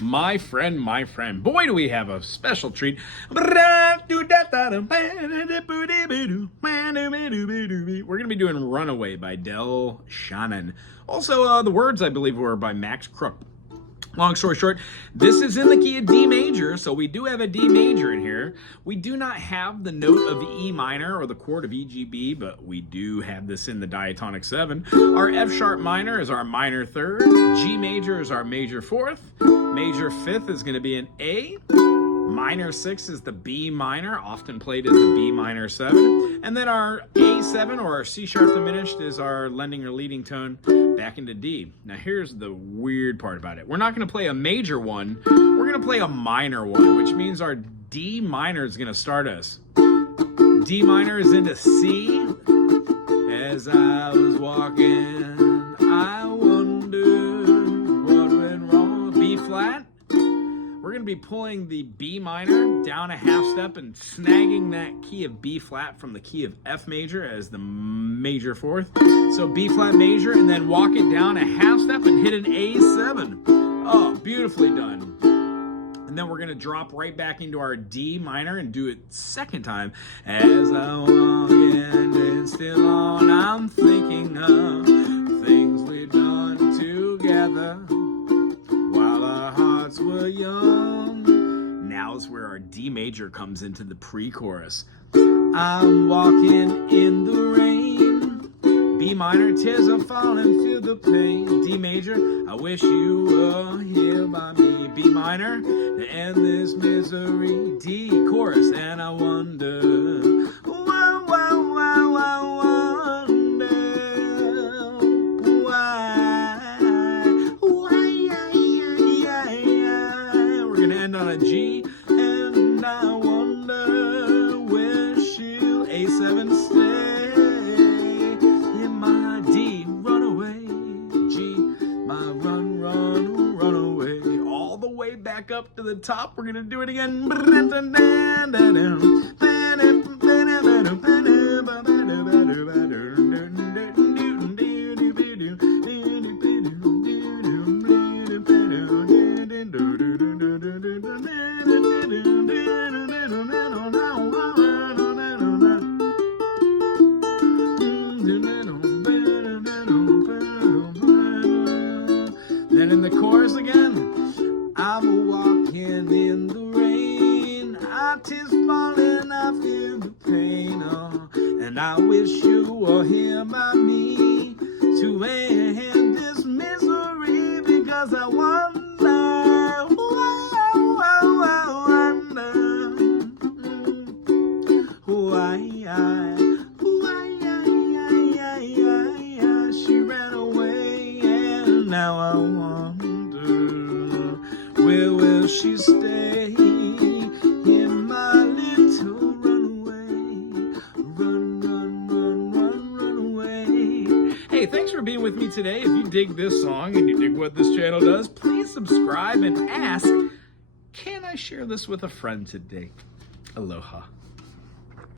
My friend, my friend. Boy, do we have a special treat. We're going to be doing Runaway by Shannon. Also, the words, I believe, were by Max Krupp. Long story short, this is in the key of D major, so we do have a D major in here. We do not have the note of E minor or the chord of E, G, B, but we do have this in the diatonic 7. Our F sharp minor is our minor 3rd. G major is our major 4th. Major 5th is going to be an A. Minor 6 is the B minor, often played as the B minor 7. And then our A7 or our C sharp diminished is our lending or leading tone back into D. Now here's the weird part about it. We're not going to play a major one, we're going to play a minor one, which means our D minor is going to start us. D minor is into C. As I was walking, I wondered what went wrong. B flat. We're going to be pulling the B minor down a half step and snagging that key of B flat from the key of F major as the major 4th. So B flat major, and then walk it down a half step and hit an A7. Oh, beautifully done. And then we're going to drop right back into our D minor and do it second time. As I walk in and still on, I'm thinking of things we've done together while our hearts were young. Now is where our D major comes into the pre-chorus. I'm walking in the rain. B minor, tears are falling, feel the pain. D major, I wish you were here by me. B minor, to end this misery. D chorus, and I wonder, why, we're gonna end on a G, and I wonder where she'll A7 stay. In my D, runaway, G, my run away. All the way back up to the top, we're gonna do it again. Then in the chorus again, I'm walking in the rain, our tears falling, I feel the pain, oh, and I wish you were here by me to end this misery, because I wonder, she ran away, and now I wonder, where will she stay? In my little runaway, run away. Hey, thanks for being with me today. If you dig this song and you dig what this channel does, please subscribe and ask, can I share this with a friend today? Aloha.